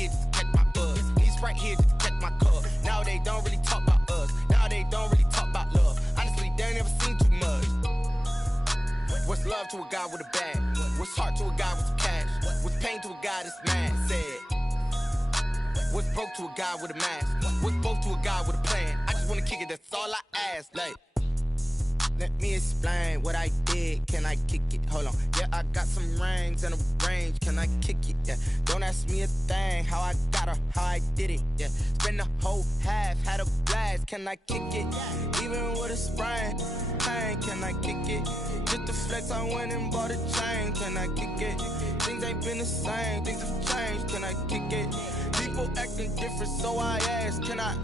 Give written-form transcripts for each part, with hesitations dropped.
ear just to catch my buzz. He's right here just to catch my cup. Now they don't really talk about us. Now they don't really talk about love. Honestly, they ain't never seen too much. What's love to a guy with a bag? What's heart to a guy with some cash? What's pain to a guy that's mad? Said. What's broke to a guy with a mask? What's broke to a guy with a plan? I just wanna kick it, that's all I ask. Like, let me explain what I did. Can I kick it? Hold on. Yeah, I got some rings and a range. Can I kick it? Yeah. Don't ask me a thing. How I got her, how I did it. Yeah. Spend the whole half, had a blast. Can I kick it? Even with a sprain. Pain, can I kick it? Just the flex, I went and bought a chain. Can I kick it? Things ain't been the same. Things have changed. Can I kick it? People acting different, so I ask. Can I?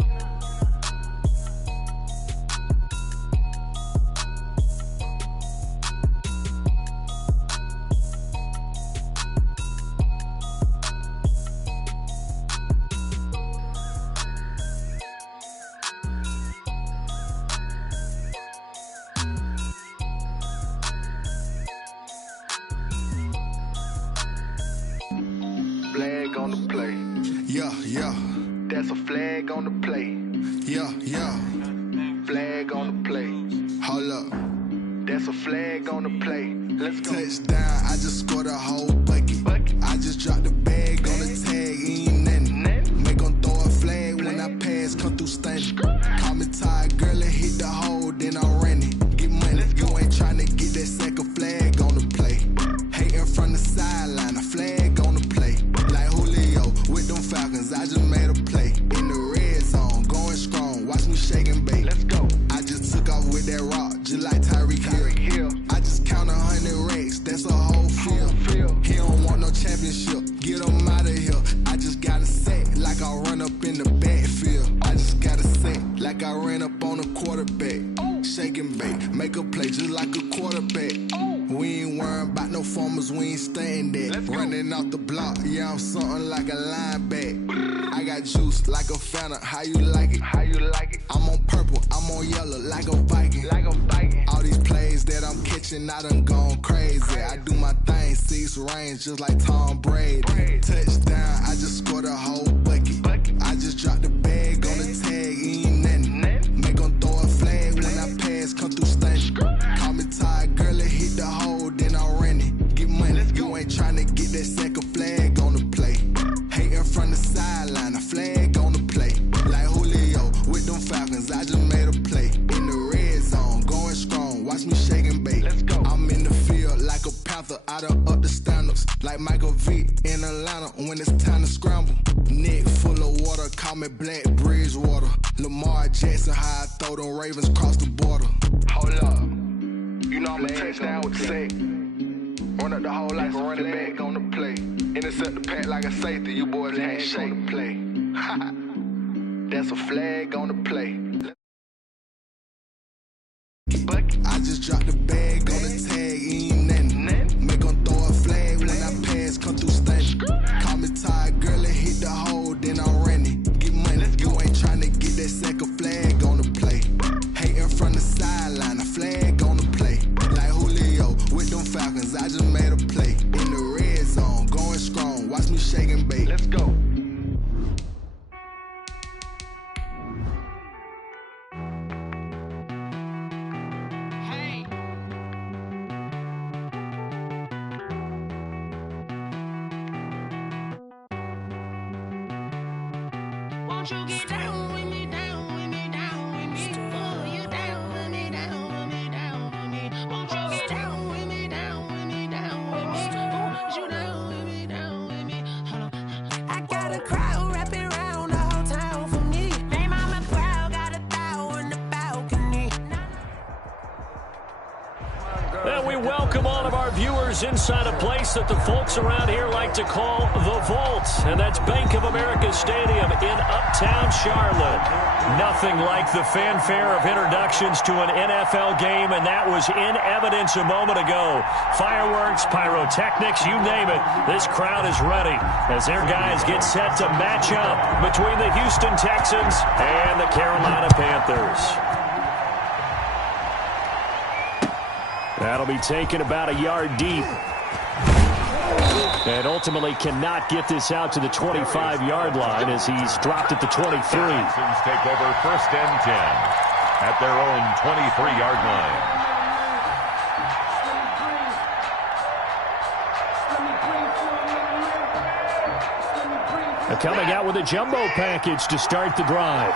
Flag on the play. Yeah, yeah. That's a flag on the play. Yeah, yeah. Flag on the play. Hold up. That's a flag on the play. Let's go. Touchdown, I just scored a whole bucket. I just dropped the bag on the tag, ain't nothing. Make 'em throw a flag when I pass, come through stunning. Call me tired, girl, and hit the hole, then I'm running. Get money, you ain't tryna get that second flag on the play. Hating from the sideline, a flag on the play. Like Julio with them Falcons, I just made a play. In the red zone, going strong, watch me shake and bake. Let's go. I just took off with that rock, just like Tyreek Hill. I just count 100 racks, that's a whole field. He don't want no championship, get him out of here. I just got a set, like I run up in the backfield. I just got a set, like I ran up on a quarterback. Shake and bake, make a play just like a quarterback. We ain't worrying about no formers, we ain't staying there. Running off the block, yeah, I'm something like a lineback. I got juice like a Fanta, how you like it? How you like it? I'm on purple, I'm on yellow, like a Viking. Like a Viking. All these plays that I'm catching, I done gone crazy. I do my thing, 6 range, just like Tom Brady. Touchdown, I just scored a whole bucket. I just dropped the bag on the tag, ain't nothing. Make 'em throw a flag when I pass, come through stunning. Call me tired, girl, and hit the hole, then I'm running. Get money, you ain't tryna get that second flag on the play. Hating from the sideline, a flag on the play. Like Julio with them Falcons, I just made a play. In the red zone, going strong, watch me shake and bake. Let's go. I'm in the field like a Panther, I done up the standards. Like Michael Vick in Atlanta when it's time to scramble. Neck full of water, call me Black Bridgewater. Lamar Jackson, how I throw them Ravens across the border. Hold up. You know I'm a touchdown with the sack. Run up the hole like a running back on the play. Intercept the pack like a safety. You boys ain't shake the play. That's a flag on the play. I just dropped the bag on the tag, ain't nothing. Make 'em throw a flag when I pass, come through stunning. Call me tired, girl, and hit the hole, then I'm running. Get money, you ain't tryna get that second flag on the play. Hating from the sideline, a flag on the play. Like Julio with them Falcons, I just made a play. In the red zone, going strong, watch me shake and bake. Let's go. Won't you get down with me, down with me, down with me? Oh, you down with me, down with me, down with me. Won't you get down with me, down with me, down with me? Oh, you down with me, down with me? Hold on. I got a crowd wrapping around the whole town for me. Name on my crowd, got a thou in the balcony. And we welcome all of our viewers inside a place that the folks around here like to call the Vault, and that's Bank of America Stadium in Uptown Charlotte. Nothing like the fanfare of introductions to an NFL game, and that was in evidence a moment ago. Fireworks, pyrotechnics, you name it. This crowd is ready as their guys get set to match up between the Houston Texans and the Carolina Panthers. That'll be taken about a yard deep. And ultimately cannot get this out to the 25-yard line as he's dropped at the 23. Texans take over 1st and 10 at their own 23-yard line. Coming out with a jumbo package to start the drive.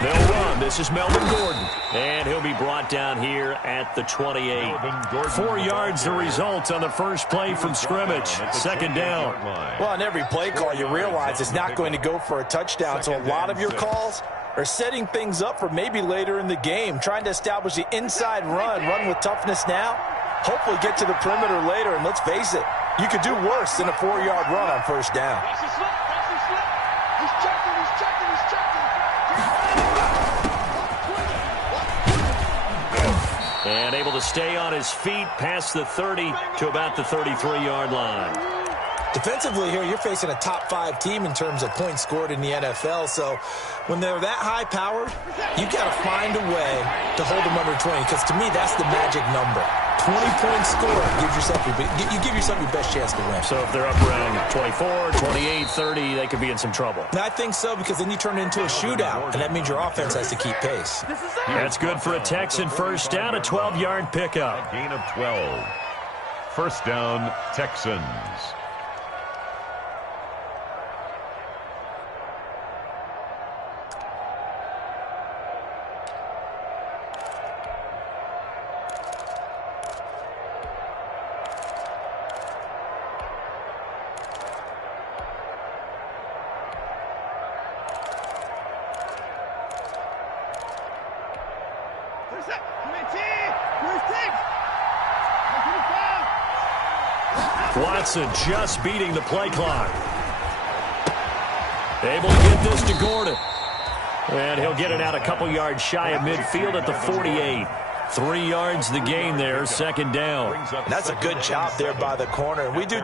They'll run. This is Melvin Gordon. And he'll be brought down here at the 28. 4 yards the result on the first play from scrimmage. 2nd down. Well, on every play call, you realize it's not going to go for a touchdown. So a lot of your calls are setting things up for maybe later in the game, trying to establish the inside run with toughness now, hopefully get to the perimeter later, and let's face it, you could do worse than a 4-yard run on 1st down. And able to stay on his feet past the 30 to about the 33-yard line. Defensively here, you're facing a top 5 team in terms of points scored in the NFL. So when they're that high-powered, you've got to find a way to hold them under 20. Because to me, that's the magic number. 20 points scored gives yourself you give yourself your best chance to win. So if they're up around 24, 28, 30, they could be in some trouble. And I think so, because then you turn it into a shootout, and that means your offense has to keep pace. That's good for a Texan first down, a 12-yard pickup. Gain of 12. 1st down, Texans. Watson just beating the play clock. Able to get this to Gordon. And he'll get it out a couple yards shy of midfield at the 48. 3 yards the gain there, 2nd down. That's a good job there by the corner. We do.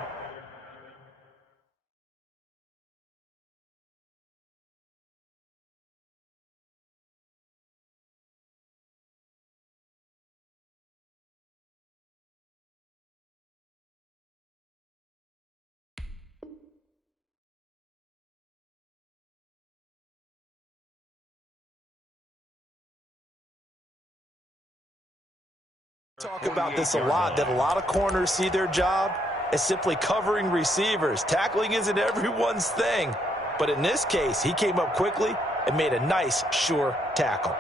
Talk about this a lot, that a lot of corners see their job as simply covering receivers. Tackling isn't everyone's thing. But in this case, he came up quickly and made a nice, sure tackle.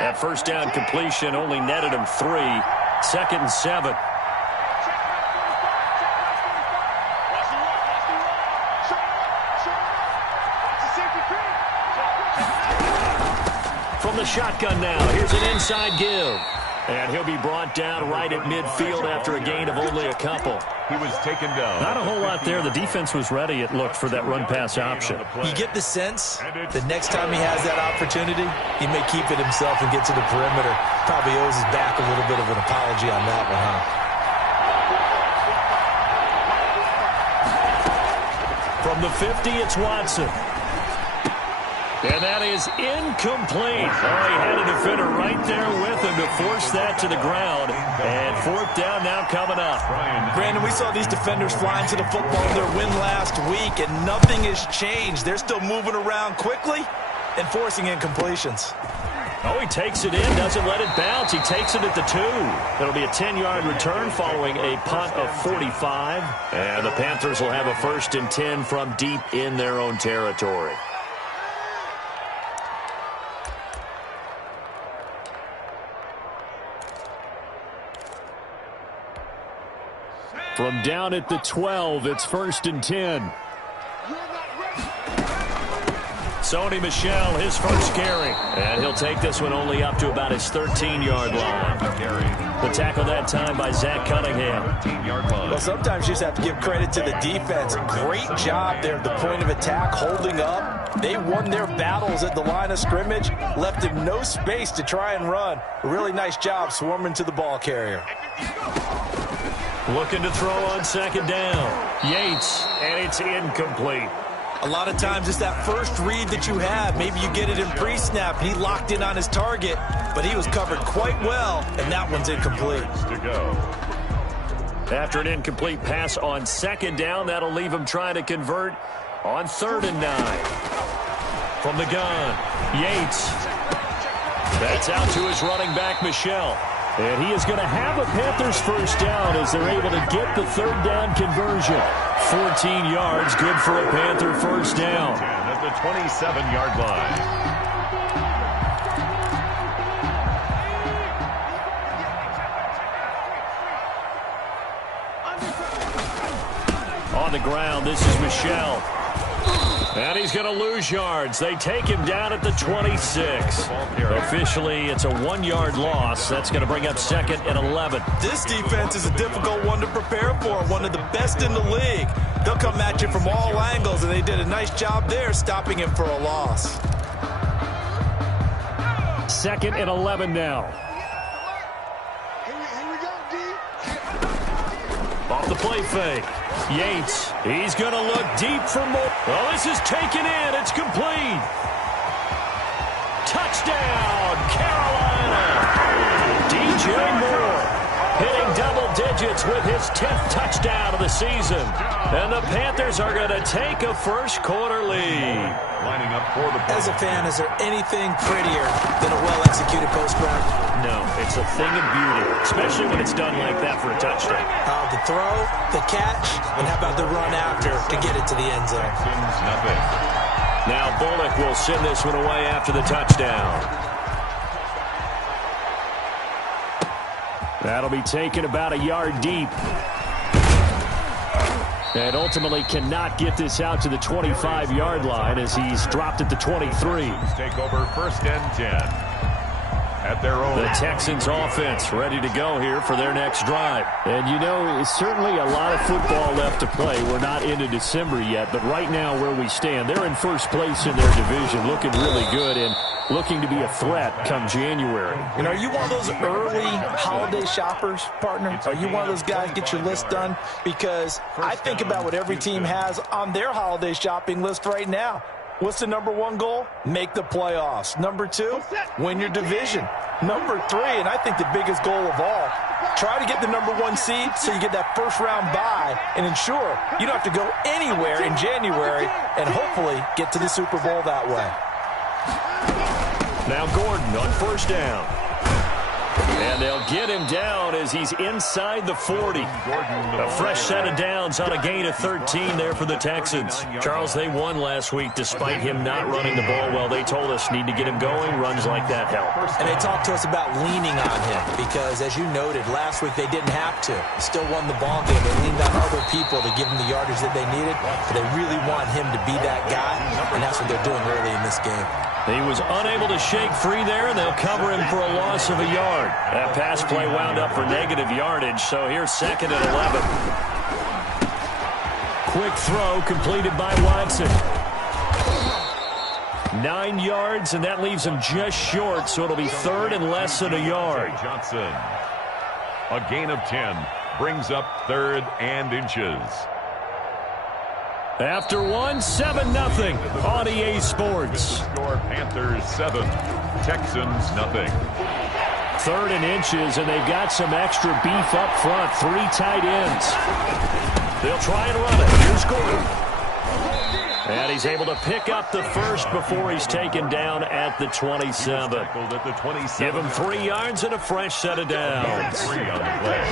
That 1st down completion only netted him 3. 2nd and 7. From the shotgun now, here's an inside give. And he'll be brought down right at midfield after a gain of only a couple. He was taken down. Not a whole lot there. The defense was ready, it looked, for that run-pass option. You get the sense that next time he has that opportunity, he may keep it himself and get to the perimeter. Probably owes his back a little bit of an apology on that one, huh? From the 50, it's Watson. And that is incomplete. Oh, he had a defender right there with him to force that to the ground. And 4th down now coming up. Brandon, we saw these defenders flying to the football in their win last week, and nothing has changed. They're still moving around quickly and forcing incompletions. Oh, he takes it in, doesn't let it bounce. He takes it at the 2. It'll be a 10-yard return following a punt of 45. And the Panthers will have a 1st and 10 from deep in their own territory. From down at the 12, it's 1st and 10. Sony Michel, his first carry. And he'll take this one only up to about his 13-yard line. The tackle that time by Zach Cunningham. Well, sometimes you just have to give credit to the defense. Great job there at the point of attack, holding up. They won their battles at the line of scrimmage, left him no space to try and run. A really nice job swarming to the ball carrier. Looking to throw on 2nd down. Yates, and it's incomplete. A lot of times it's that first read that you have. Maybe you get it in pre-snap, and he locked in on his target, but he was covered quite well, and that one's incomplete. To go. After an incomplete pass on second down, that'll leave him trying to convert on 3rd and 9. From the gun, Yates. That's out to his running back, Michel. And he is going to have a Panthers first down as they're able to get the 3rd down conversion. 14 yards, good for a Panther first down. At the 27-yard line. On the ground, this is Michel. And he's going to lose yards. They take him down at the 26. Officially, it's a 1-yard loss. That's going to bring up 2nd and 11. This defense is a difficult one to prepare for, one of the best in the league. They'll come at you from all angles, and they did a nice job there stopping him for a loss. 2nd and 11 now. Off the play fake. Yates, he's going to look deep for more. Oh, this is taken in. It's complete. Touchdown, Carolina. DJ Moore hitting double digits with his 10th touchdown of the season. And the Panthers are going to take a first-quarter lead. Lining up for the As a fan, is there anything prettier than a well-executed post-route? No, it's a thing of beauty, especially when it's done like that for a touchdown. The throw, the catch, and how about the run after to get it to the end zone? Nothing. Now Bullock will send this one away after the touchdown. That'll be taken about a yard deep. And ultimately cannot get this out to the 25-yard line as he's dropped at the 23. Take over 1st and 10. At their own. The Texans offense ready to go here for their next drive. And, you know, it's certainly a lot of football left to play. We're not into December yet, but right now where we stand, they're in first place in their division, looking really good and looking to be a threat come January. And are you one of those early holiday shoppers, partner? Are you one of those guys get your list done? Because I think about what every team has on their holiday shopping list right now. What's the #1 goal? Make the playoffs. #2, win your division. #3, and I think the biggest goal of all, try to get the #1 seed so you get that first-round bye and ensure you don't have to go anywhere in January and hopefully get to the Super Bowl that way. Now Gordon on first down. And they'll get him down as he's inside the 40. A fresh set of downs on a gain of 13 there for the Texans. Charles, they won last week despite him not running the ball well. They told us need to get him going. Runs like that help. And they talked to us about leaning on him because, as you noted, last week they didn't have to. They still won the ball game. They leaned on other people to give them the yardage that they needed. But they really want him to be that guy, and that's what they're doing early in this game. He was unable to shake free there, and they'll cover him for a loss of a yard. That pass play wound up for negative yardage, so here's 2nd and 11. Quick throw completed by Watson. 9 yards, and that leaves him just short, so it'll be 3rd and less than a yard. Johnson. A gain of 10 brings up 3rd and inches. After 7-0 on EA Sports. Score Panthers 7, Texans nothing. 3rd and inches, and they've got some extra beef up front. 3 tight ends. They'll try and run it. Here's Gordon. And he's able to pick up the first before he's taken down at the 27. Give him 3 yards and a fresh set of downs. 3 on the play.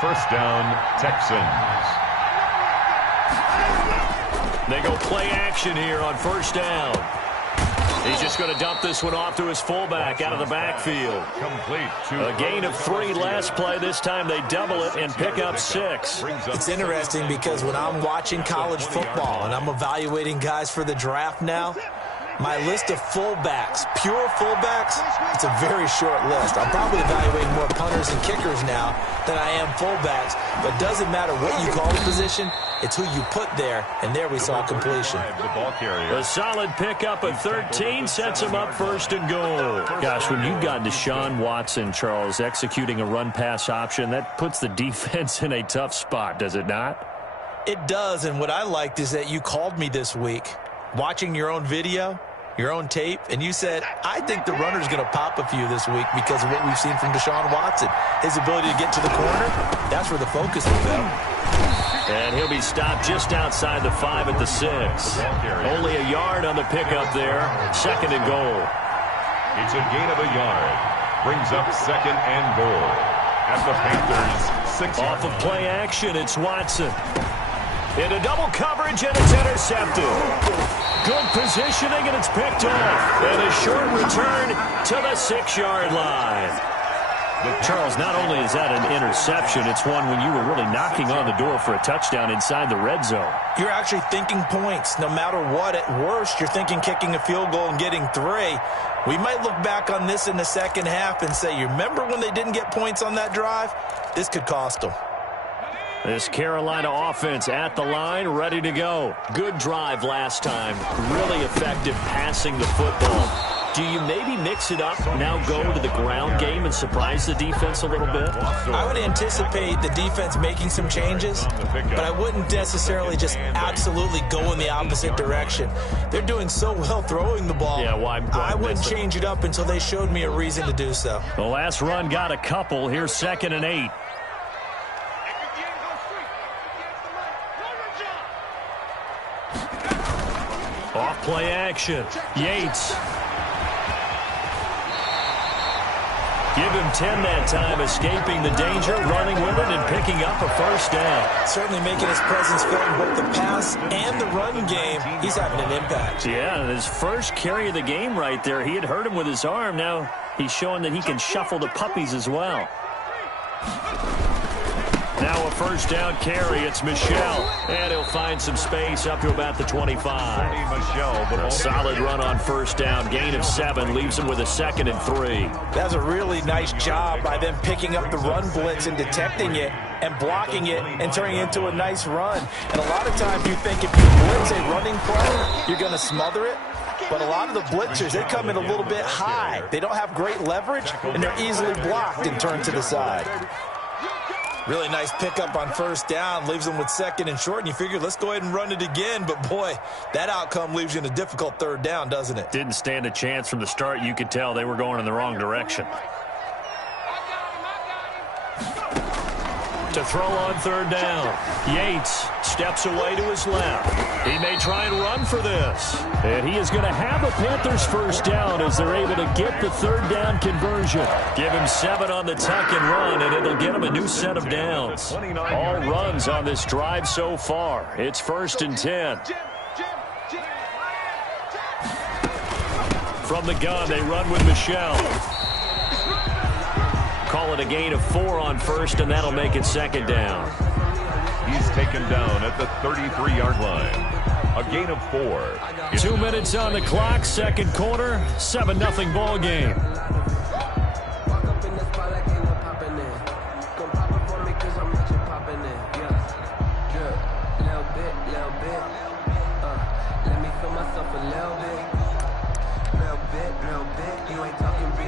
First down, Texans. They go play action here on first down. He's just going to dump this one off to his fullback out of the backfield. Complete. A gain of 3 last play. This time they double it and pick up 6. It's interesting because when I'm watching college football and I'm evaluating guys for the draft now, my list of fullbacks, pure fullbacks, it's a very short list. I'm probably evaluating more punters and kickers now than I am fullbacks, but it doesn't matter what you call the position, it's who you put there, and there we saw completion. A solid pickup of 13 sets him up 1st and goal. Gosh, when you've got Deshaun Watson, Charles, executing a run-pass option, that puts the defense in a tough spot, does it not? It does, and what I liked is that you called me this week, watching your own video, your own tape, and you said, I think the runner's going to pop a few this week because of what we've seen from Deshaun Watson. His ability to get to the corner, that's where the focus will go. And he'll be stopped just outside the 5 at the 6. Only a yard on the pickup there. 2nd and goal. It's a gain of a yard. Brings up 2nd and goal. At the Panthers' 6. Off of play action, it's Watson. Into double coverage, and it's intercepted. Good positioning, and it's picked off. And a short return to the 6-yard line. Charles, not only is that an interception, it's one when you were really knocking on the door for a touchdown inside the red zone. You're actually thinking points. No matter what, at worst, you're thinking kicking a field goal and getting 3. We might look back on this in the second half and say, you remember when they didn't get points on that drive? This could cost them. This Carolina offense at the line, ready to go. Good drive last time. Really effective passing the football. Do you maybe mix it up, now go to the ground game and surprise the defense a little bit? I would anticipate the defense making some changes, but I wouldn't necessarily just absolutely go in the opposite direction. They're doing so well throwing the ball. Yeah, why I wouldn't change it up until they showed me a reason to do so. The last run got a couple. Here's 2nd and 8. Off play action. Yates. Give him 10 that time, escaping the danger, running with it, and picking up a 1st down. Certainly making his presence felt in both the pass and the run game. He's having an impact. Yeah, his first carry of the game right there. He had hurt him with his arm. Now he's showing that he can shuffle the puppies as well. Now a 1st down carry. It's Michel. And he'll find some space up to about the 25. A solid run on 1st down. Gain of 7 leaves him with a 2nd and 3. That's a really nice job by them picking up the run blitz and detecting it and blocking it and turning it into a nice run. And a lot of times you think if you blitz a running play, you're going to smother it. But a lot of the blitzers, they come in a little bit high. They don't have great leverage, and they're easily blocked and turned to the side. Really nice pickup on 1st down. Leaves them with 2nd and short, and you figure, let's go ahead and run it again. But, boy, that outcome leaves you in a difficult 3rd down, doesn't it? Didn't stand a chance from the start. You could tell they were going in the wrong direction. To throw on 3rd down. Yates steps away to his left. He may try and run for this. And he is going to have a Panthers 1st down as they're able to get the 3rd down conversion. Give him 7 on the tuck and run, and it'll get him a new set of downs. All runs on this drive so far. It's 1st and 10. From the gun, they run with Michel. Call it a gain of 4 on 1st, and that'll make it 2nd down. He's taken down at the 33-yard line. A gain of 4. 2 minutes on the clock, 2nd quarter, 7-0 ball game.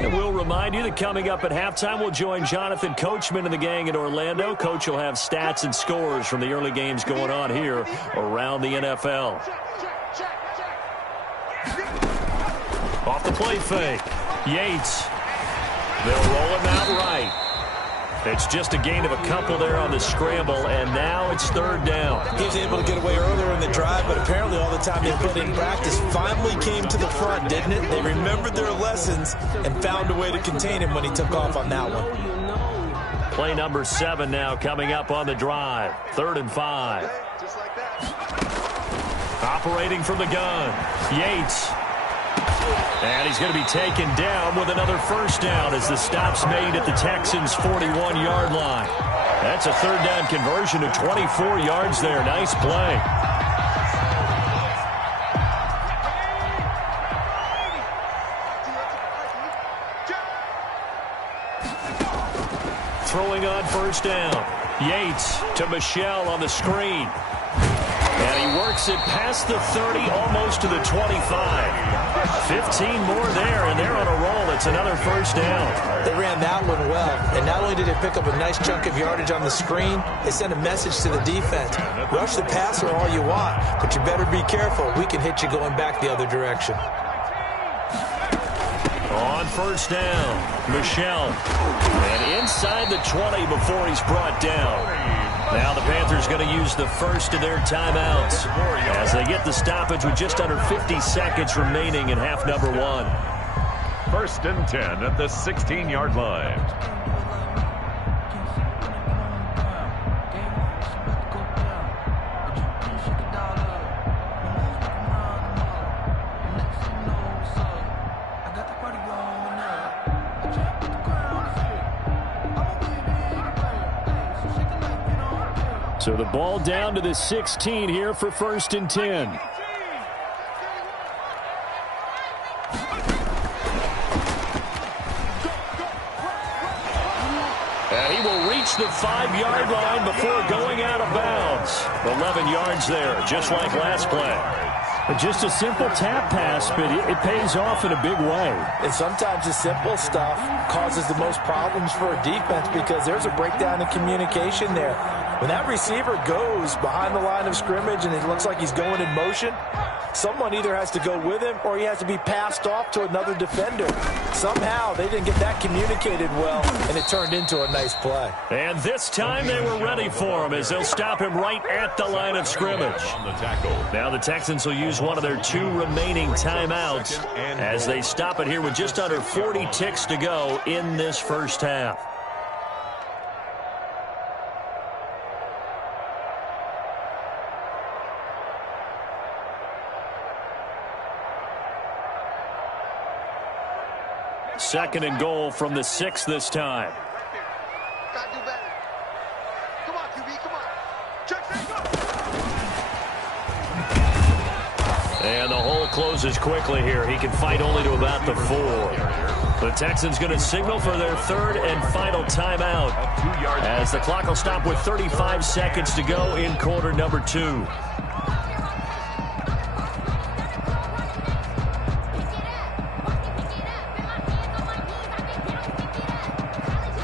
And we'll remind you that coming up at halftime, we'll join Jonathan Coachman and the gang in Orlando. Coach will have stats and scores from the early games going on here around the NFL. Off the play fake. Yates. They'll roll him out right. It's just a gain of a couple there on the scramble, and now it's 3rd down. He was able to get away earlier in the drive, but apparently all the time they put in practice finally came to the front, didn't it? They remembered their lessons and found a way to contain him when he took off on that one. Play number 7 now coming up on the drive. 3rd and 5. Operating from the gun. Yates. And he's going to be taken down with another 1st down as the stop's made at the Texans' 41-yard line. That's a 3rd down conversion of 24 yards there. Nice play. Throwing on 1st down. Yates to Michel on the screen. And he works it past the 30, almost to the 25. 15 more there, and they're on a roll. It's another first down. They ran that one well, and not only did they pick up a nice chunk of yardage on the screen, they sent a message to the defense. Rush the passer all you want, but you better be careful. We can hit you going back the other direction. On first down, Michelle. And inside the 20 before he's brought down. Now the Panthers going to use the first of their timeouts as they get the stoppage with just under 50 seconds remaining in half number 1. 1st and 10 at the 16-yard line. So the ball down to the 16 here for 1st and 10. And he will reach the 5-yard line before going out of bounds. 11 yards there, just like last play. Just a simple tap pass, but it pays off in a big way. And sometimes the simple stuff causes the most problems for a defense because there's a breakdown in communication there. When that receiver goes behind the line of scrimmage and it looks like he's going in motion, someone either has to go with him or he has to be passed off to another defender. Somehow they didn't get that communicated well, and it turned into a nice play. And this time they were ready for him as they'll stop him right at the line of scrimmage. Now the Texans will use one of their 2 remaining timeouts as they stop it here with just under 40 ticks to go in this first half. Second and goal from the 6 this time. Gotta do better. Come on, QB, come on. Check, go. And the hole closes quickly here. He can fight only to about the 4. The Texans going to signal for their 3rd and final timeout as the clock will stop with 35 seconds to go in quarter number 2.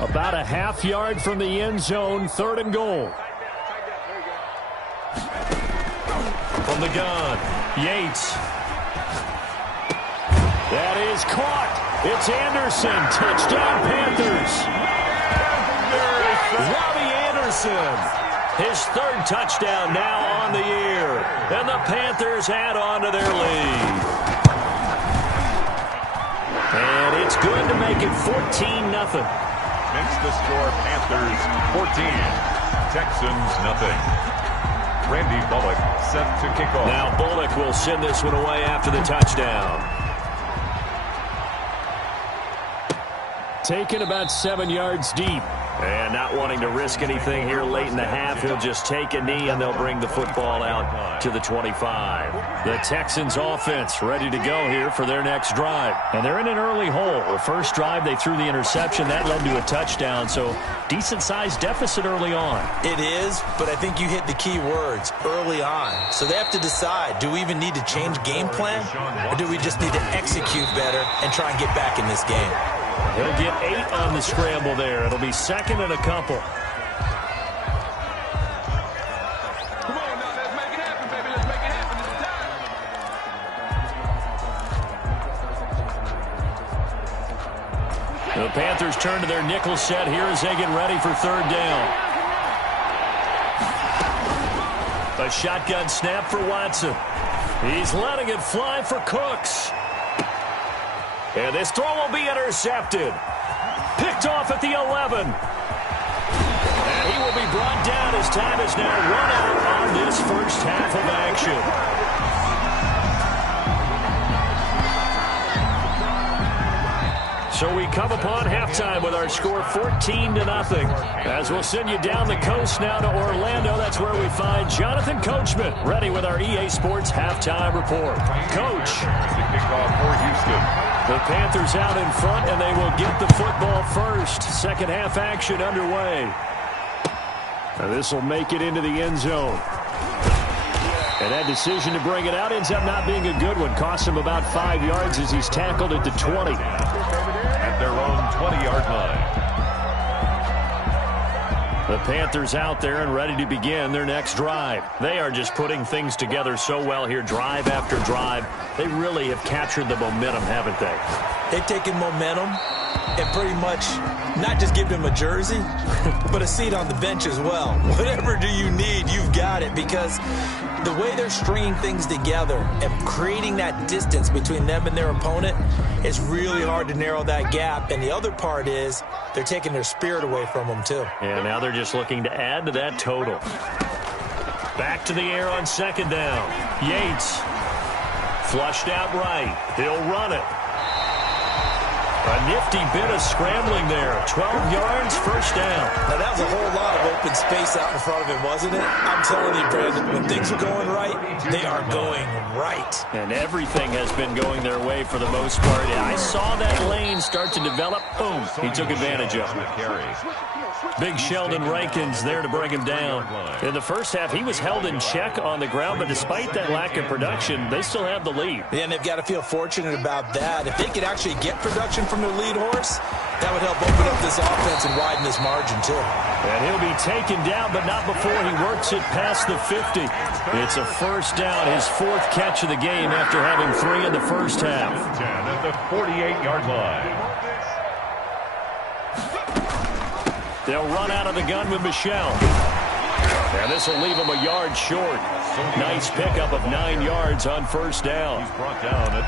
About a half yard from the end zone, 3rd and goal. From the gun, Yates. That is caught. It's Anderson. Touchdown, Panthers. Robbie Anderson. His 3rd touchdown now on the year. And the Panthers add on to their lead. And it's good to make it 14-0. Makes the score Panthers 14, Texans nothing. Randy Bullock set to kick off. Now Bullock will send this one away after the touchdown. Taken about 7 yards deep. And not wanting to risk anything here late in the half, he'll just take a knee and they'll bring the football out to the 25. The Texans offense ready to go here for their next drive. And they're in an early hole. The first drive they threw the interception. That led to a touchdown, so decent-sized deficit early on. It is, but I think you hit the key words, early on. So they have to decide, do we even need to change game plan? Or do we just need to execute better and try and get back in this game? He'll get 8 on the scramble there. It'll be 2nd and a couple. Come on now, let's make it happen, baby. Let's make it happen. It's time. The Panthers turn to their nickel set here as they get ready for 3rd down. A shotgun snap for Watson. He's letting it fly for Cooks. And this throw will be intercepted. Picked off at the 11. And he will be brought down as time is now run out on this first half of action. So we come upon halftime with our score 14-0. As we'll send you down the coast now to Orlando. That's where we find Jonathan Coachman ready with our EA Sports halftime report. Coach. The kickoff for Houston. The Panthers out in front, and they will get the football first. Second half action underway. And this will make it into the end zone. And that decision to bring it out ends up not being a good one. Costs him about 5 yards as he's tackled at the 20. At their own 20-yard line. The Panthers out there and ready to begin their next drive. They are just putting things together so well here, drive after drive. They really have captured the momentum, haven't they? They've taken momentum and pretty much not just give them a jersey, but a seat on the bench as well. Whatever do you need, you've got it, because the way they're stringing things together and creating that distance between them and their opponent is really hard to narrow that gap. And the other part is they're taking their spirit away from them, too. And now they're just looking to add to that total. Back to the air on second down. Yates. Flushed out right. He'll run it. A nifty bit of scrambling there. 12 yards, first down. Now, that was a whole lot of open space out in front of him, wasn't it? I'm telling you, Brandon, when things are going right, they are going right. And everything has been going their way for the most part. I saw that lane start to develop. Boom. He took advantage of it. Big Sheldon Rankins there to bring him down. In the first half, he was held in check on the ground, but despite that lack of production, they still have the lead. Yeah, and they've got to feel fortunate about that. If they could actually get production from their lead horse, that would help open up this offense and widen this margin, too. And he'll be taken down, but not before he works it past the 50. It's a first down, his fourth catch of the game after having 3 in the first half. 10 at the 48-yard line. They'll run out of the gun with Michelle. And this will leave him a yard short. Nice pickup of 9 yards on first down.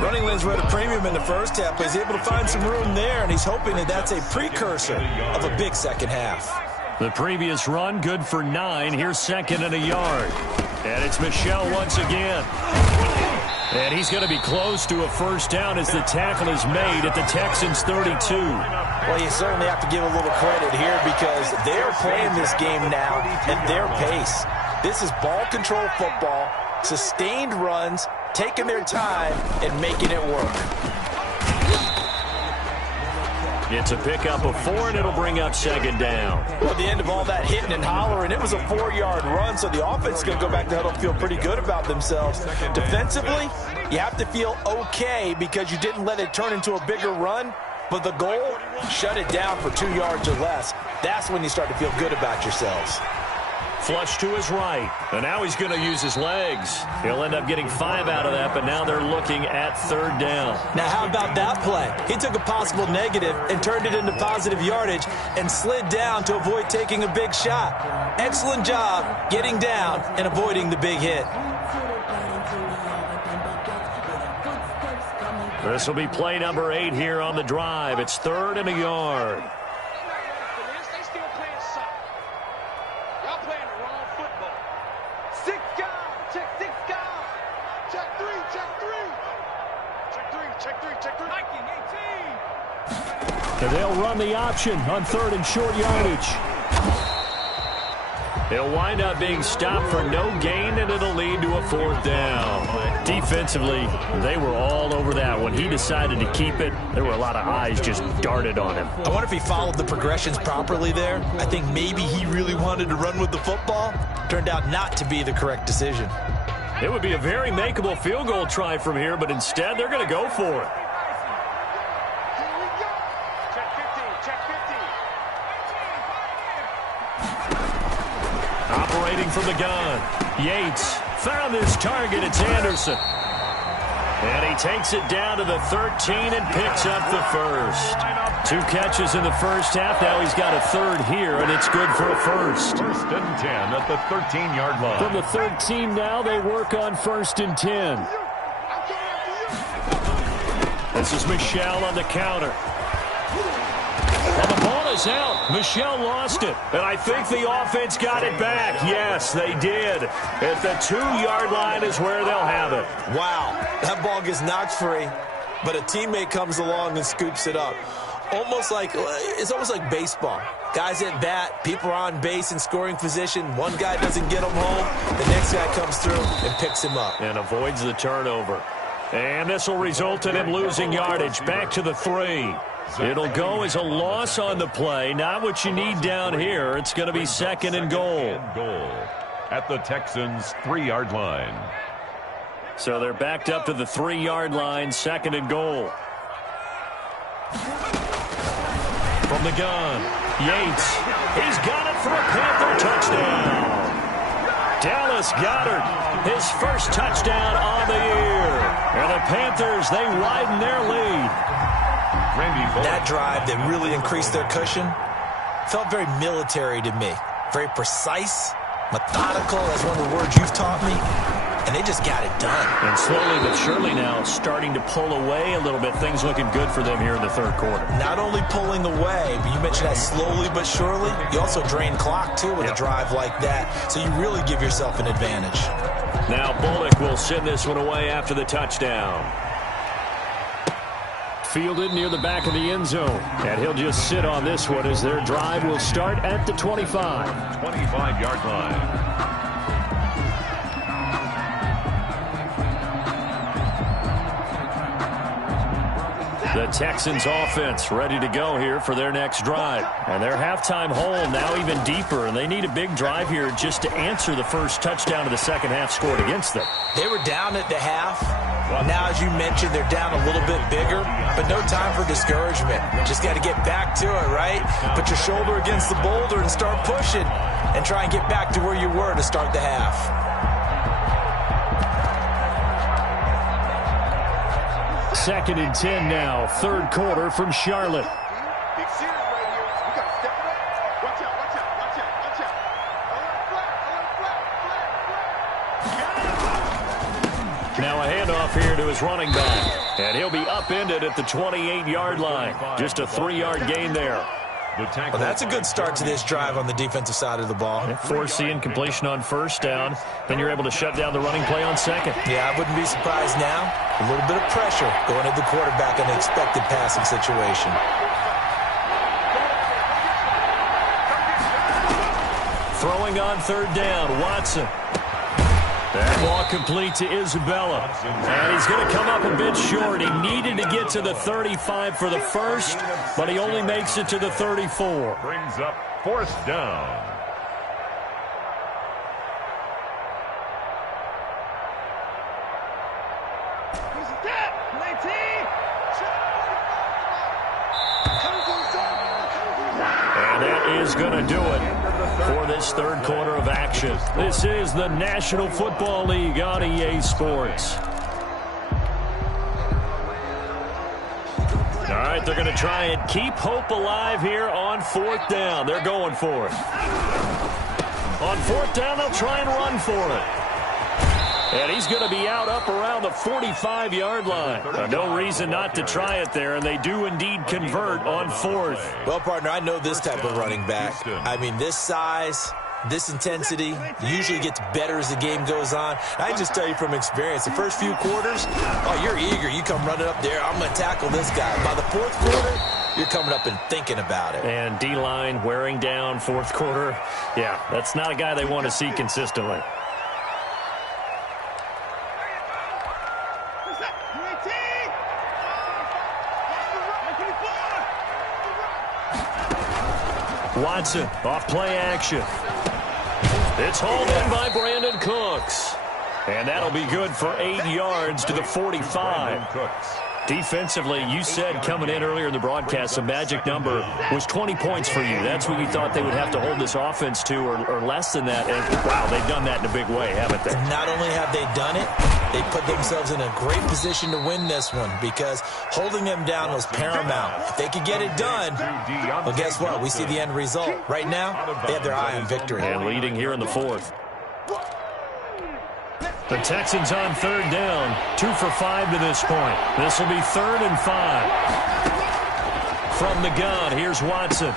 Running lanes were at a premium in the first half, but he's able to find some room there, and he's hoping that that's a precursor of a big second half. The previous run, good for 9. Here's second and a yard. And it's Michelle once again. And he's going to be close to a first down as the tackle is made at the Texans' 32. Well, you certainly have to give a little credit here because they're playing this game now at their pace. This is ball control football, sustained runs, taking their time and making it work. It's a pickup of 4, and it'll bring up second down. Well, at the end of all that hitting and hollering, it was a 4-yard run, so the offense is going to go back to huddle and feel pretty good about themselves. Defensively, you have to feel okay because you didn't let it turn into a bigger run, but the goal, shut it down for 2 yards or less. That's when you start to feel good about yourselves. Flush to his right, and now he's going to use his legs. He'll end up getting 5 out of that, but now they're looking at third down. Now, how about that play? He took a possible negative and turned it into positive yardage and slid down to avoid taking a big shot. Excellent job getting down and avoiding the big hit. This will be play number 8 here on the drive. It's 3rd and a yard. And they'll run the option on 3rd and short yardage. They'll wind up being stopped for no gain, and it'll lead to a 4th down. Defensively, they were all over that. When he decided to keep it, there were a lot of eyes just darted on him. I wonder if he followed the progressions properly there. I think maybe he really wanted to run with the football. Turned out not to be the correct decision. It would be a very makeable field goal try from here, but instead they're going to go for it. Operating from the gun, Yates found his target. It's Anderson. And he takes it down to the 13 and picks up the first. 2 catches in the first half. Now he's got a 3rd here, and it's good for a first. 1st and 10 at the 13-yard line. From the 13 now, they work on 1st and 10. This is Michelle on the counter. And the ball is out. Michelle lost it. And I think the offense got it back. Yes, they did. At the 2-yard line is where they'll have it. Wow. That ball gets knocked free, but a teammate comes along and scoops it up. It's almost like baseball. Guys at bat, people are on base in scoring position. One guy doesn't get him home. The next guy comes through and picks him up. And avoids the turnover. And this will result in him losing yardage. Back to the 3. It'll go as a loss on the play. Not what you need down here. It's going to be 2nd and goal. at the Texans' 3-yard line. So they're backed up to the 3-yard line, 2nd and goal. From the gun, Yates. He's got it for a Panther touchdown. Dallas Goedert, his first touchdown on the year. And the Panthers, they widen their lead. That drive that really increased their cushion felt very military to me. Very precise, methodical, that's one of the words you've taught me. And they just got it done. And slowly but surely now starting to pull away a little bit. Things looking good for them here in the 3rd quarter. Not only pulling away, but you mentioned that slowly but surely. You also drain clock, too, with a drive like that. So you really give yourself an advantage. Now Bullock will send this one away after the touchdown. Fielded near the back of the end zone. And he'll just sit on this one as their drive will start at the 25. 25-yard line. The Texans offense ready to go here for their next drive. And their halftime hole now even deeper, and they need a big drive here just to answer the first touchdown of the second half scored against them. They were down at the half. Now, as you mentioned, they're down a little bit bigger, but no time for discouragement. Just got to get back to it, right? Put your shoulder against the boulder and start pushing and try and get back to where you were to start the half. 2nd and 10 now, 3rd quarter from Charlotte. Now a handoff here to his running back, and he'll be upended at the 28-yard line. Just a 3-yard gain there. Well, that's a good start to this drive on the defensive side of the ball. Forcing completion on 1st down. Then you're able to shut down the running play on 2nd. Yeah, I wouldn't be surprised now. A little bit of pressure going at the quarterback in an expected passing situation. Throwing on 3rd down, Watson. That ball complete to Isabella. And he's going to come up a bit short. He needed to get to the 35 for the first, but he only makes it to the 34. Brings up 4th down. And that is going to do it for this 3rd quarter of action. This is the National Football League on EA Sports. All right, they're going to try and keep hope alive here on 4th down. They're going for it. On 4th down, they'll try and run for it. And he's going to be out up around the 45-yard line. No reason not to try it there, and they do indeed convert on 4th. Well, partner, I know this type of running back. I mean, this size, this intensity usually gets better as the game goes on. I can just tell you from experience, the first few quarters, oh, you're eager. You come running up there, I'm going to tackle this guy. By the 4th quarter, you're coming up and thinking about it. And D-line wearing down 4th quarter. Yeah, that's not a guy they want to see consistently. Watson off play action. It's hauled in by Brandon Cooks. And that'll be good for 8 yards to the 45. Defensively, you said coming in earlier in the broadcast, the magic number was 20 points for you. That's what you thought they would have to hold this offense to, or less than that. And, wow, they've done that in a big way, haven't they? Not only have they done it, they put themselves in a great position to win this one because holding them down was paramount. If they could get it done, well, guess what? We see the end result. Right now, they have their eye on victory. And leading here in the 4th. The Texans on 3rd down, 2 for 5 to this point. This will be 3rd and 5. From the gun, here's Watson.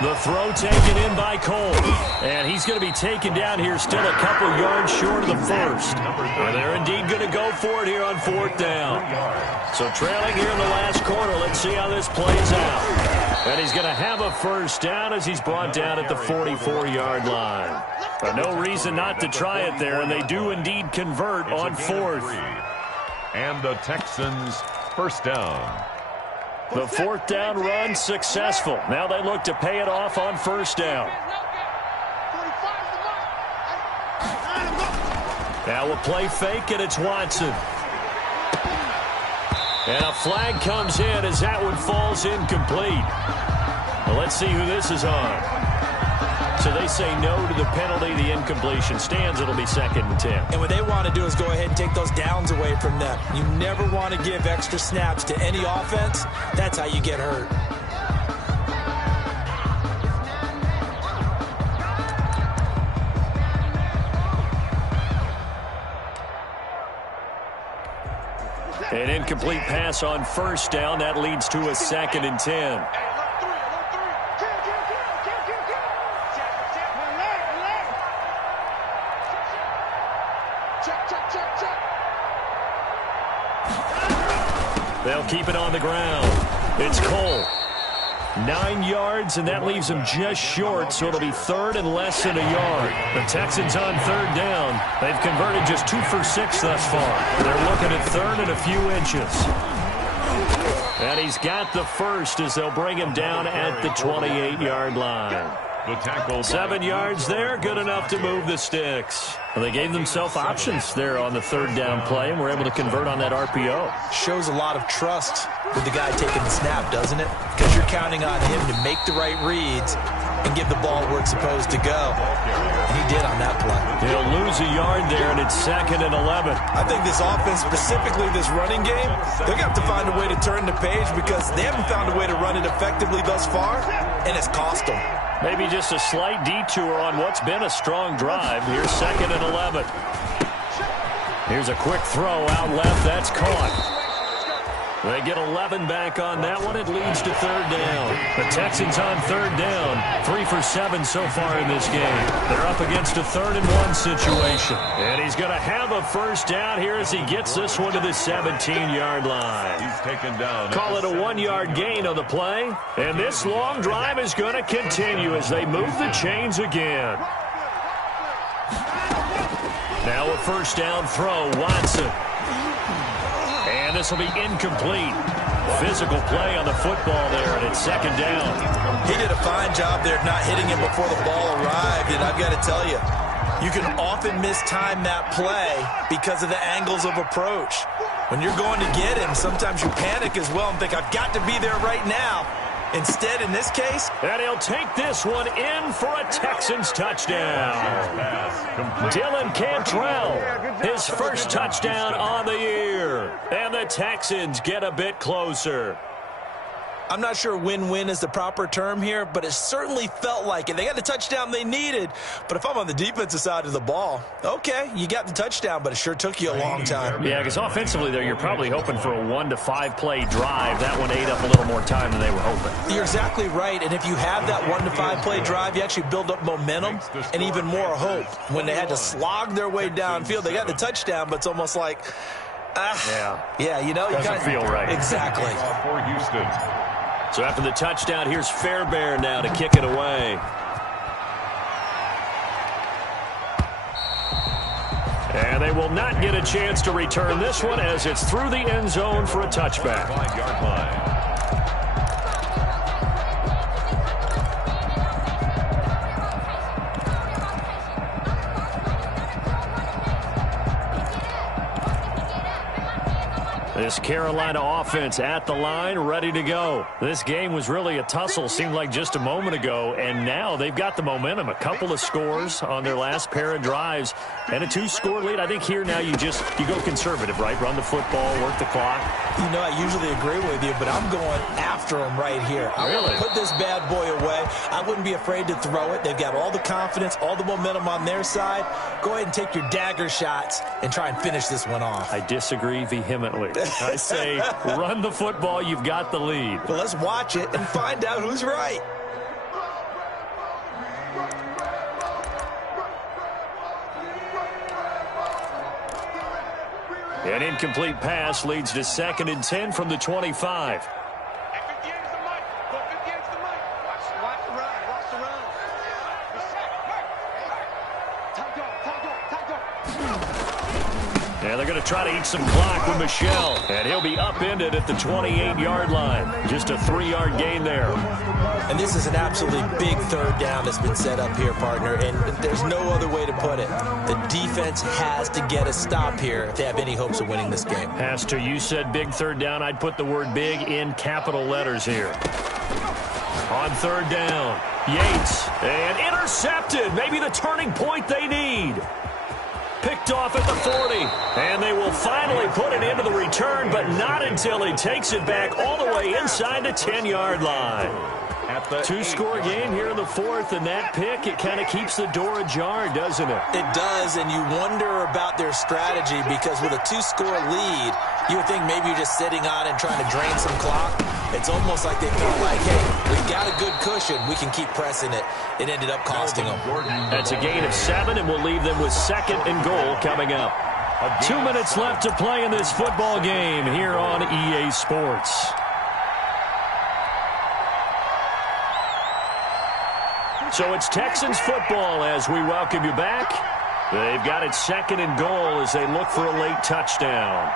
The throw taken in by Cole. And he's going to be taken down here still a couple yards short of the first. And they're indeed going to go for it here on 4th down. So trailing here in the last quarter, let's see how this plays out. And he's going to have a first down as he's brought down at the 44-yard line. But no reason not to try it there, and they do indeed convert on 4th. And the Texans first down. The 4th down run successful. Now they look to pay it off on 1st down. Now a play fake, and it's Watson. And a flag comes in as that one falls incomplete. Well, let's see who this is on. So they say no to the penalty. The incompletion stands. It'll be 2nd and 10. And what they want to do is go ahead and take those downs away from them. You never want to give extra snaps to any offense. That's how you get hurt. An incomplete pass on 1st down. That leads to a 2nd and 10. They'll keep it on the ground. It's Cole. 9 yards, and that leaves them just short, so it'll be 3rd and less than a yard. The Texans on 3rd down. They've converted just 2 for 6 thus far. They're looking at 3rd and a few inches. And he's got the first as they'll bring him down at the 28-yard line. The tackle. 7 yards there, good enough to move the sticks. Well, they gave themselves options there on the 3rd down play, and were able to convert on that RPO. Shows a lot of trust with the guy taking the snap, doesn't it? Because you're counting on him to make the right reads and give the ball where it's supposed to go. And he did on that play. He'll lose a yard there, and it's 2nd and 11. I think this offense, specifically this running game, they're going to have to find a way to turn the page because they haven't found a way to run it effectively thus far, and it's cost them. Maybe just a slight detour on what's been a strong drive. Here's 2nd and 11. Here's a quick throw out left. That's caught. They get 11 back on that one. It leads to 3rd down. The Texans on 3rd down. 3 for 7 so far in this game. They're up against a 3rd and 1 situation. And he's going to have a first down here as he gets this one to the 17-yard line. He's taken down. Call it a 1-yard gain on the play. And this long drive is going to continue as they move the chains again. Now a first down throw. Watson. And this will be incomplete. Physical play on the football there, and it's 2nd down. He did a fine job there not hitting him before the ball arrived, and I've got to tell you, you can often mistime that play because of the angles of approach. When you're going to get him, sometimes you panic as well and think, I've got to be there right now. Instead, in this case, and he'll take this one in for a Texans touchdown. Dylan Cantrell, his first touchdown on the year. And the Texans get a bit closer. I'm not sure win-win is the proper term here, but it certainly felt like it. They got the touchdown they needed, but if I'm on the defensive side of the ball, okay, you got the touchdown, but it sure took you a long time. Yeah, because offensively there, you're probably hoping for a 1 to 5 play drive. That one ate up a little more time than they were hoping. You're exactly right, and if you have that 1 to 5 play drive, you actually build up momentum and even more hope. When they had to slog their way downfield, they got the touchdown, but it's almost like, yeah, you know, doesn't feel right. Exactly. For Houston. So after the touchdown, here's Fairbairn now to kick it away. And they will not get a chance to return this one as it's through the end zone for a touchback. 5-yard line. This Carolina offense at the line, ready to go. This game was really a tussle, seemed like just a moment ago, and now they've got the momentum. A couple of scores on their last pair of drives, and a 2-score lead. I think here now you go conservative, right? Run the football, work the clock. You know, I usually agree with you, but I'm going after them right here. I want to put this bad boy away. I wouldn't be afraid to throw it. They've got all the confidence, all the momentum on their side. Go ahead and take your dagger shots and try and finish this one off. I disagree vehemently. I say run the football. You've got the lead. Well, let's watch it and find out who's right. An incomplete pass leads to 2nd and 10 from the 25. Yeah, they're going to try to eat some clock with Michel. And he'll be upended at the 28-yard line. Just a 3-yard gain there. And this is an absolutely big third down that's been set up here, partner. And there's no other way to put it. The defense has to get a stop here if they have any hopes of winning this game. Pastor, you said big third down. I'd put the word big in capital letters here. On third down, Yates. And intercepted. Maybe the turning point they need. Picked off at the 40, and they will finally put it into the return, but not until he takes it back all the way inside the 10-yard line. Two-score game here in the fourth, and that pick, it kind of keeps the door ajar, doesn't it? It does, and you wonder about their strategy because with a two-score lead, you would think maybe you're just sitting on and trying to drain some clock. It's almost like they felt like, hey, we've got a good cushion. We can keep pressing it. It ended up costing them. That's a gain of 7, and we'll leave them with 2nd and goal coming up. 2 minutes left to play in this football game here on EA Sports. So it's Texans football as we welcome you back. They've got it 2nd and goal as they look for a late touchdown.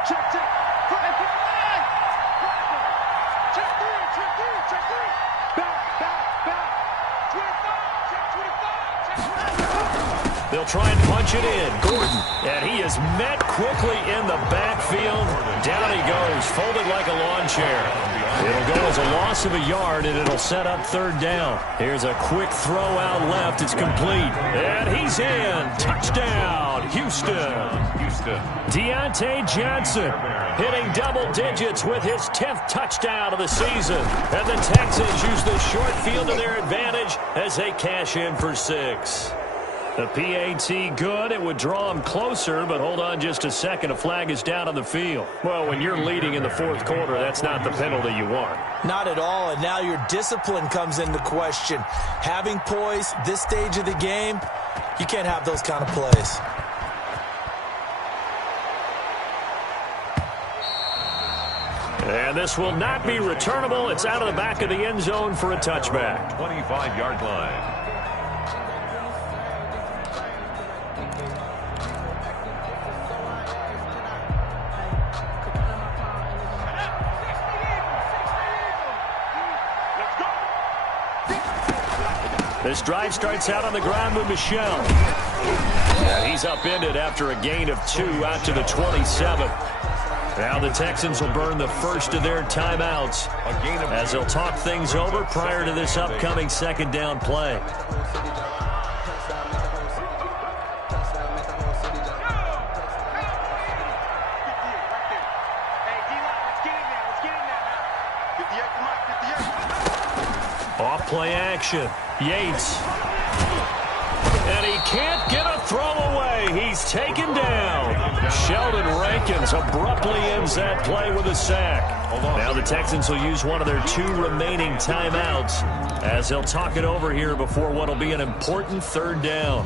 They'll try and punch it in. Gordon. And he is met quickly in the backfield. Down he goes, folded like a lawn chair. It'll go as a loss of a yard, and it'll set up third down. Here's a quick throw out left. It's complete. And he's in. Touchdown, Houston. Deontay Johnson hitting double digits with his 10th touchdown of the season. And the Texans use the short field to their advantage as they cash in for 6. The PAT good. It would draw him closer, but hold on just a second. A flag is down on the field. Well, when you're leading in the fourth quarter, that's not the penalty you want. Not at all, and now your discipline comes into question. Having poise this stage of the game, you can't have those kind of plays. And this will not be returnable. It's out of the back of the end zone for a touchback. 25-yard line. This drive starts out on the ground with Michel. And he's upended after a gain of 2 out to the 27. Now the Texans will burn the first of their timeouts as they'll talk things over prior to this upcoming 2nd down play. Off play action. Yates. And he can't get a throw away. He's taken down. Sheldon Rankins abruptly ends that play with a sack. Now the Texans will use one of their 2 remaining timeouts as they'll talk it over here before what will be an important 3rd down.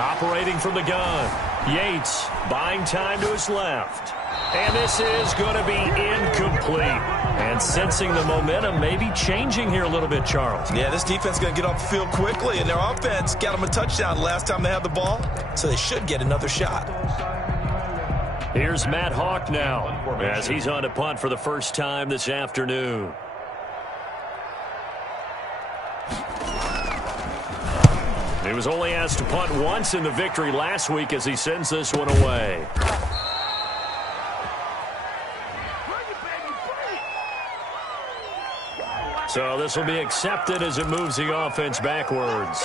Operating from the gun. Yates buying time to his left. And this is going to be incomplete. And sensing the momentum may be changing here a little bit, Charles. Yeah, this defense is going to get off the field quickly, and their offense got them a touchdown last time they had the ball, so they should get another shot. Here's Matt Hawk now as he's on to punt for the first time this afternoon. He was only asked to punt once in the victory last week as he sends this one away. So this will be accepted as it moves the offense backwards.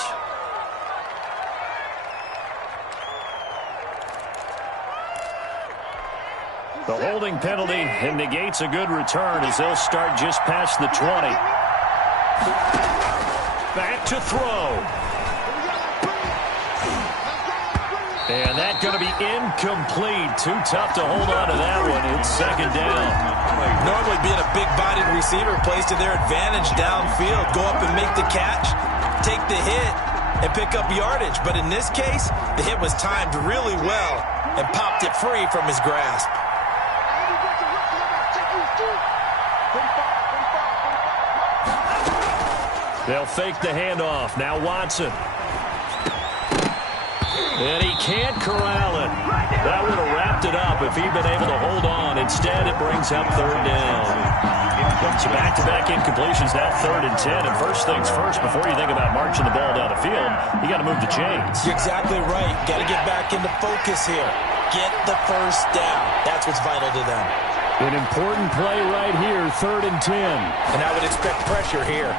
The holding penalty negates a good return as they'll start just past the 20. Back to throw. And that's going to be incomplete. Too tough to hold on to that one. It's 2nd down. Normally being a big-bodied receiver plays to their advantage downfield. Go up and make the catch, take the hit, and pick up yardage. But in this case, the hit was timed really well and popped it free from his grasp. They'll fake the handoff. Now Watson. And he can't corral it. That would have wrapped it up if he'd been able to hold on. Instead, it brings up third down. So back-to-back incompletions, now 3rd and 10. And first things first, before you think about marching the ball down the field, you got to move the chains. You're exactly right. Got to get back into focus here. Get the first down. That's what's vital to them. An important play right here, 3rd and 10. And I would expect pressure here.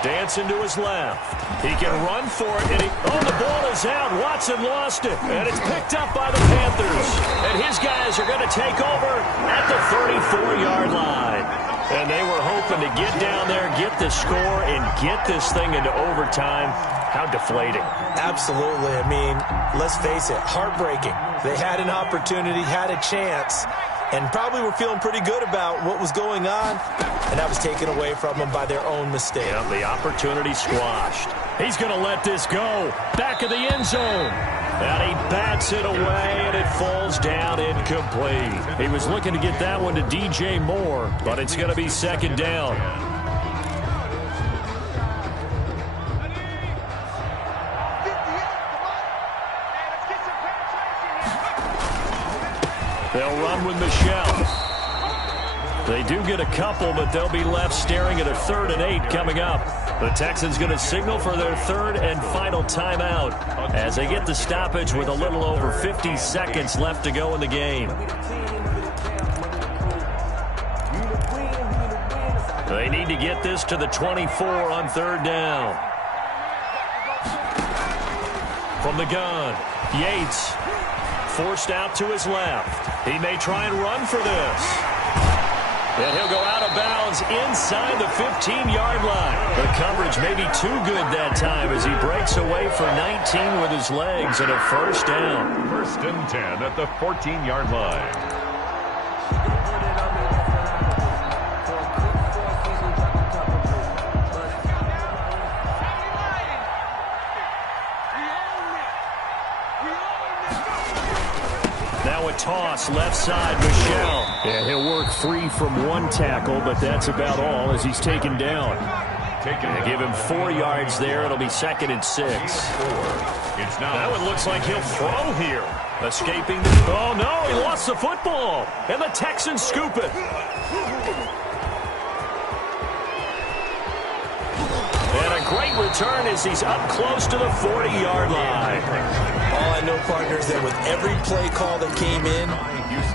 Dancing to his left. He can run for it. And the ball is out. Watson lost it. And it's picked up by the Panthers. And his guys are going to take over at the 34-yard line. And they were hoping to get down there, get the score, and get this thing into overtime. How deflating. Absolutely. I mean, let's face it, heartbreaking. They had an opportunity, had a chance, and probably were feeling pretty good about what was going on, and that was taken away from them by their own mistake. Yeah, the opportunity squashed. He's going to let this go. Back of the end zone. And he bats it away, and it falls down incomplete. He was looking to get that one to DJ Moore, but it's going to be 2nd down. They'll run with Michelle. They do get a couple, but they'll be left staring at a 3rd and 8 coming up. The Texans going to signal for their 3rd and final timeout as they get the stoppage with a little over 50 seconds left to go in the game. They need to get this to the 24 on 3rd down. From the gun, Yates forced out to his left. He may try and run for this. And he'll go out of bounds inside the 15-yard line. The coverage may be too good that time as he breaks away for 19 with his legs and a 1st down. 1st and 10 at the 14-yard line. Toss left side, Michelle. And he'll work free from one tackle, but that's about all as he's taken down. And give him 4 yards there. It'll be 2nd and 6. That one looks like he'll throw here. Escaping. Oh, no, he lost the football. And the Texans scoop it. And a great return as he's up close to the 40-yard line. All I know, partners, that with every play call that came in,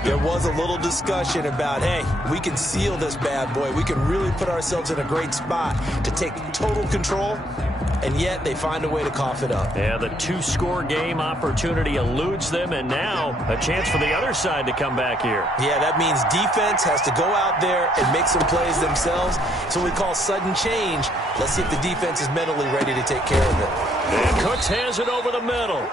there was a little discussion about, hey, we can seal this bad boy. We can really put ourselves in a great spot to take total control, and yet they find a way to cough it up. Yeah, the 2-score game opportunity eludes them, and now a chance for the other side to come back here. Yeah, that means defense has to go out there and make some plays themselves. So we call sudden change. Let's see if the defense is mentally ready to take care of it. And Cooks has it over the middle.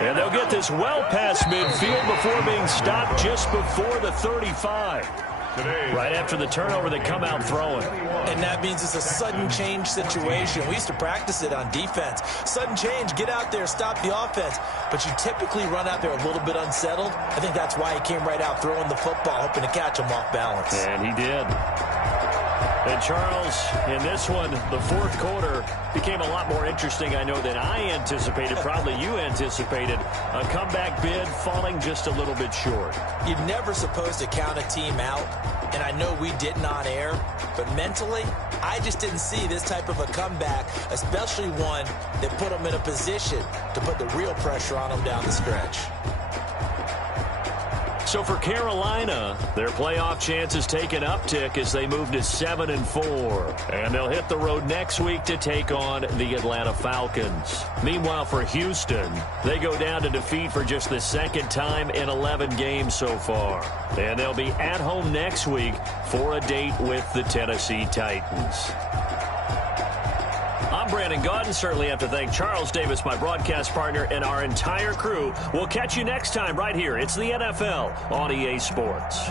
And they'll get this well past midfield before being stopped just before the 35. Right after the turnover, they come out throwing. And that means it's a sudden change situation. We used to practice it on defense. Sudden change, get out there, stop the offense. But you typically run out there a little bit unsettled. I think that's why he came right out throwing the football, hoping to catch him off balance. And he did. And Charles, in this one, the 4th quarter became a lot more interesting, I know, than I anticipated. Probably you anticipated. A comeback bid falling just a little bit short. You're never supposed to count a team out, and I know we didn't on air, but mentally, I just didn't see this type of a comeback, especially one that put them in a position to put the real pressure on them down the stretch. So for Carolina, their playoff chances take an uptick as they move to 7-4. And they'll hit the road next week to take on the Atlanta Falcons. Meanwhile, for Houston, they go down to defeat for just the 2nd time in 11 games so far. And they'll be at home next week for a date with the Tennessee Titans. I'm Brandon Gaudin. Certainly have to thank Charles Davis, my broadcast partner, and our entire crew. We'll catch you next time right here. It's the NFL on EA Sports.